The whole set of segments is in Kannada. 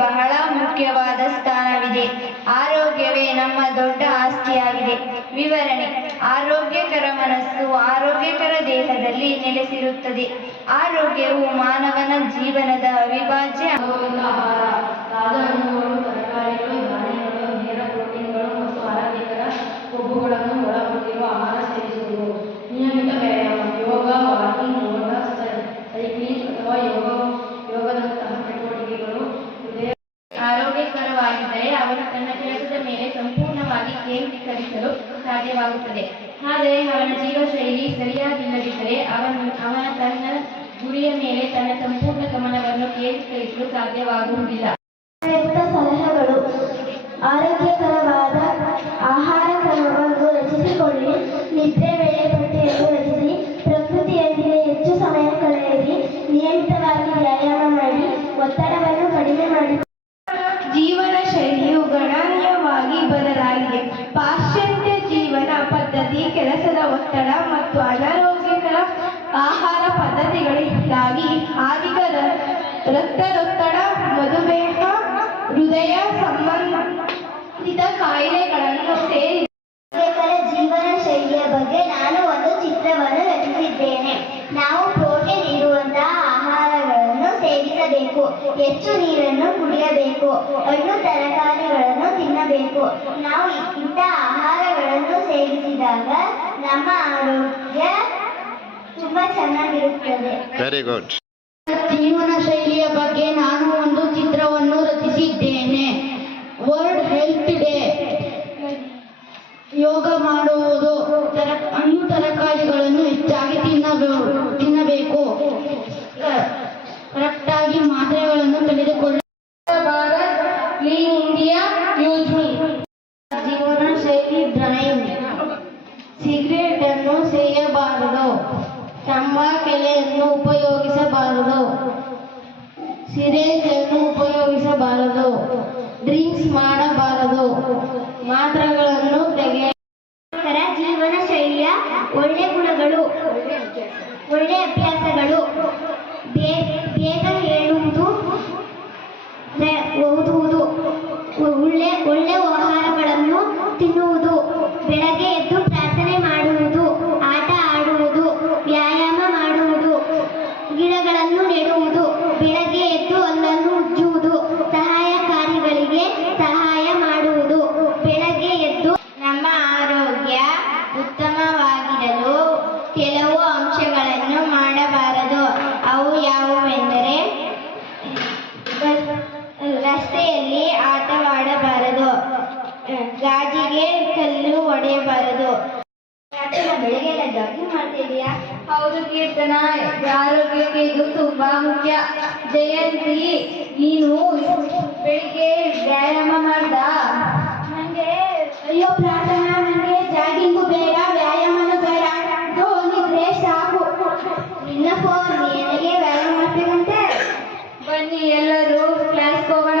ಬಹಳ ಮುಖ್ಯವಾದ ಸ್ಥಾನವಿದೆ. ಆರೋಗ್ಯವೇ ನಮ್ಮ ದೊಡ್ಡ ಆಸ್ತಿಯಾಗಿದೆ. ವಿವರಣೆ: ಆರೋಗ್ಯಕರ ಮನಸ್ಸು ಆರೋಗ್ಯಕರ ದೇಹದಲ್ಲಿ ನೆಲೆಸಿರುತ್ತದೆ. ಆರೋಗ್ಯವು ಮಾನವನ ಜೀವನದ ಅವಿಭಾಜ್ಯ ಕೊಬ್ಬುಗಳನ್ನು ಒಳಗೊಂಡಿರುವ ಆಹಾರ ಸೇವಿಸುವುದು, ನಿಯಮಿತ ವ್ಯಾಯಾಮ, ಯೋಗ, ವಾಕಿಂಗ್, ಓಟ, ಸೈಕ್ಲಿಂಗ್ ಅಥವಾ ಯೋಗದಂತಹ ಚಟುವಟಿಕೆಗಳು ಆರೋಗ್ಯಕರವಾಗಿದ್ದರೆ ಅವನು ತನ್ನ ಕೆಲಸದ ಮೇಲೆ ಸಂಪೂರ್ಣವಾಗಿ ಕೇಂದ್ರೀಕರಿಸಲು ಸಾಧ್ಯವಾಗುತ್ತದೆ. ಆದರೆ ಅವನ ಜೀವಶೈಲಿ ಸರಿಯಾಗಿಲ್ಲದಿದ್ದರೆ ಅವನ ತನ್ನ ಗುರಿಯ ಮೇಲೆ ತನ್ನ ಸಂಪೂರ್ಣ ಗಮನವನ್ನು ಕೇಂದ್ರೀಕರಿಸಲು ಸಾಧ್ಯವಾಗುವುದಿಲ್ಲ. ಸಲಹೆಗಳು: ಆರೋಗ್ಯಕರವಾದ ಆಹಾರ ಕ್ರಮವನ್ನು ರಚಿಸಿಕೊಳ್ಳಿ, ನಿದ್ರೆ ವೇಳಾಪಟ್ಟಿಯನ್ನು ರಚಿಸಿ, ಪ್ರಕೃತಿಯೊಂದಿಗೆ ಹೆಚ್ಚು ಸಮಯ ಕಳೆಯಿರಿ, ನಿಯಮಿತವಾಗಿ ವ್ಯಾಯಾಮ ಮಾಡಿ, ಒತ್ತಡವನ್ನು ಕಡಿಮೆ ಮಾಡಿ. ಜೀವನ ಶೈಲಿಯು ಗಣನೀಯವಾಗಿ ಬದಲಾಗಿದೆ. ಪಾಶ್ಚಾತ್ಯ ಜೀವನ ಪದ್ಧತಿ, ಕೆಲಸದ ಒತ್ತಡ ಮತ್ತು ಅನಾರೋಗ್ಯಕರ ಆಹಾರ ಪದ್ಧತಿಗಳಿಂದಾಗಿ ಅಧಿಕ ರಕ್ತದೊತ್ತಡ, ಮಧುಮೇಹ, ಹೃದಯ ಸಂಬಂಧಿತ ಕಾಯಿಲೆಗಳನ್ನು ಸೇರಿದೆ. ಜೀವನ ಶೈಲಿಯ ಬಗ್ಗೆ ನಾನು ಒಂದು ಚಿತ್ರವನ್ನು ರಚಿಸಿದ್ದೇನೆ. ನಾವು ಪ್ರೋಟೀನ್ ಇರುವಂತಹ ಆಹಾರಗಳನ್ನು ಸೇವಿಸಬೇಕು, ಹೆಚ್ಚು ನೀರನ್ನು ಕುಡಿಯಬೇಕು, ಹಣ್ಣು ತರಕಾರಿಗಳನ್ನು ತಿನ್ನಬೇಕು. ನಾವು ಇಂಥ ಆಹಾರಗಳನ್ನು ಸೇವಿಸಿದಾಗ ನಮ್ಮ ಆರೋಗ್ಯ ತುಂಬಾ ಚೆನ್ನಾಗಿರುತ್ತದೆ. Very good. ಜೀವನ ಶೈಲಿಯ ಬಗ್ಗೆ ನಾನು ಒಂದು ಚಿತ್ರವನ್ನು ರಚಿಸಿದ್ದೇನೆ. World health day. ಯೋಗ ಮಾಡುವುದು, ಹಣ್ಣು ತರಕಾರಿಗಳನ್ನು ಹೆಚ್ಚಾಗಿ ತಿನ್ನಬೇಕು, ಕರೆಕ್ಟಾಗಿ ಮಾತ್ರೆಗಳನ್ನು ತೆಗೆದುಕೊಳ್ಳಿ. Bharat clean India use me. ಜೀವನ ಶೈಲಿ ಡ್ರೈವ್. ಸಿಗರೇಟ್ ಅನ್ನು ಸೇಯಬಾರದು, ತಂಬಾಕೆಲೆಯನ್ನು ಉಪಯೋಗಿಸಬಾರದು, ಸಿರೇಜ್ ಅನ್ನು ಉಪಯೋಗಿಸಬಾರದು, ಡ್ರಿಂಕ್ಸ್ ಮಾಡಬಾರದು, ಮಾತ್ರೆಗಳನ್ನು ಜೀವನ ಶೈಲಿಯ ಒಳ್ಳೆ ಗುಣಗಳು: ಒಳ್ಳೆ ಅಭ್ಯಾಸಗಳು, ಬೇಗ ಹೇಳುವುದು, ಓದುವುದು, ಒಳ್ಳೆ ಆಹಾರಗಳನ್ನು ತಿನ್ನುವುದು, ಬೆಳಗ್ಗೆ ಎದ್ದು ಪ್ರಾರ್ಥನೆ ಮಾಡುವುದು, ಆಟ ಆಡುವುದು, ವ್ಯಾಯಾಮ ಮಾಡುವುದು, ಗಿಡಗಳನ್ನು ನೆಡುವುದು, ಬೆಳಗ್ಗೆ ಎದ್ದು ಹುಲ್ಲನ್ನು ಉಜ್ಜುವುದು, ಸಹಾಯ ಕಾರ್ಯಗಳಿಗೆ ಸಹಾಯ ಮಾಡುವುದು, ಬೆಳಗ್ಗೆ ಎದ್ದು. ನಮ್ಮ ಆರೋಗ್ಯ ಉತ್ತಮವಾಗಿರಲು ಕೆಲವು ಅಂಶಗಳನ್ನು ಮಾಡಬಾರದು. ಅವು ಯಾವುವೆಂದರೆ: ರಸ್ತೆಯಲ್ಲಿ ಆಟವಾಡಬಾರದು, ಗಾಜಿಗೆ ಕಲ್ಲು ಹೊಡೆಯಬಾರದು. ಬೆಳಗ್ಗೆ ಜಾಗಿಂಗ್ ಮಾಡ್ತಿದೀಯಾ? ಹೌದು ಕೀರ್ತನ, ಆರೋಗ್ಯಕ್ಕೆ ಇದು ತುಂಬಾ ಮುಖ್ಯ. ಜಯಂತಿ, ನೀನು ಬೆಳಿಗ್ಗೆ ವ್ಯಾಯಾಮ ಮಾಡ್ದ? ಅಯ್ಯೋ ಪ್ರಾರ್ಥನಾ, ನನಗೆ ಜಾಗಿಂಗು ಬೇಡ, ವ್ಯಾಯಾಮನೂ ಬೇಡ, ನಿದ್ರೆ ಸಾಕು. ನಿನ್ನ ಫೋನ್, ನನಗೆ ವ್ಯಾಯಾಮ ಮಾಡ್ಬೇಕಂತೆ. ಬನ್ನಿ ಎಲ್ಲರೂ ಕ್ಲಾಸ್ಗೆ ಹೋಗೋಣ.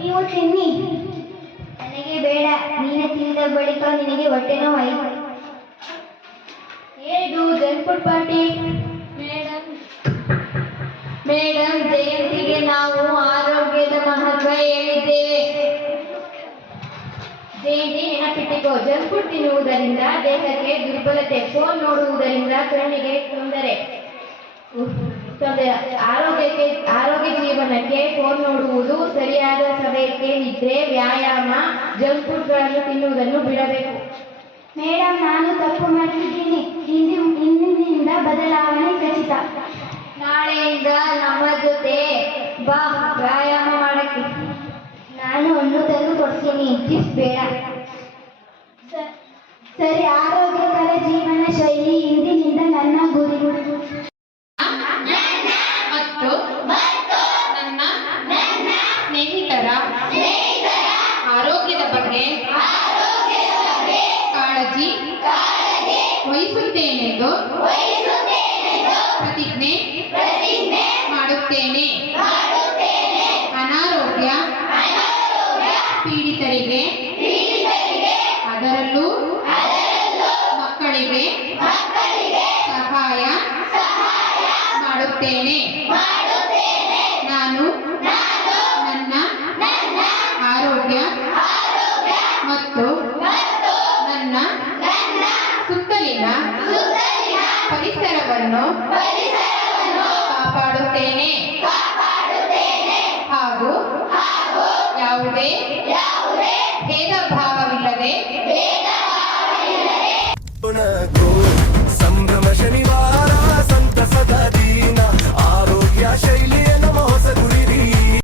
ನೀವು ತಿನ್ನಿ. ನನಗೆ ಬೇಡ, ನೀನು ತಿಂದ ಬಳಿಕ ನಿನಗೆ ಹೊಟ್ಟೆ ನೋವಾಯಿತು. ಏನಿದು ಜಂಕ್ ಫುಡ್ ಪಾರ್ಟಿ? ಮೇಡಮ್, ಜಯಂತಿಗೆ ನಾವು ಆರೋಗ್ಯದ ಮಹತ್ವ ಹೇಳಿದ್ದೇವೆ. ಜಯಂತಿ, ನೆನಪಿಟ್ಟಿಕೋ, ಜಂಕ್ ಫುಡ್ ತಿನ್ನುವುದರಿಂದ ದೇಹಕ್ಕೆ ದುರ್ಬಲತೆ, ಫೋನ್ ನೋಡುವುದರಿಂದ ಕಣ್ಣಿಗೆ ತೊಂದರೆ. ಆರೋಗ್ಯ ಜೀವನಕ್ಕೆ ಫೋನ್ ನೋಡುವುದು, ಸರಿಯಾದ ಸಮಯಕ್ಕೆ ನಿದ್ರೆ, ವ್ಯಾಯಾಮ, ಜಂಕ್ ಫುಡ್ಗಳನ್ನು ತಿನ್ನುವುದನ್ನು ಬಿಡಬೇಕು. ಮೇಡಮ್, ನಾನು ತಪ್ಪು ಮಾಡಿದ್ದೀನಿ. ಇಂದಿನಿಂದ ಬದಲಾವಣೆ ಖಚಿತ. ನಾಳೆಯಿಂದ ನಮ್ಮ ಜೊತೆ ಬಾ ವ್ಯಾಯಾಮ ಮಾಡಕ್ಕೆ. ನಾನು ಹಣ್ಣು ತಂದು ಕೊಡ್ತೀನಿ, ಚಿಪ್ಸ್ ಬೇಡ. ಸರಿ, ಆರೋಗ್ಯಕರ ಜೀವನ ಶೈಲಿ ಇಂದಿನಿಂದ ನನ್ನ ಗುರಿ. ಮತ್ತು ನನ್ನ ಸ್ನೇಹಿತರ ಆರೋಗ್ಯದ ಬಗ್ಗೆ ಕಾಳಜಿ ವಹಿಸುತ್ತೇನೆಂದು ಪ್ರತಿಜ್ಞೆ ಮಾಡುತ್ತೇನೆ. ಅನಾರೋಗ್ಯ ಪೀಡಿತರಿಗೆ, ಅದರಲ್ಲೂ ಮಕ್ಕಳಿಗೆ ಸಹಾಯ ಮಾಡುತ್ತೇನೆ. ನಾನು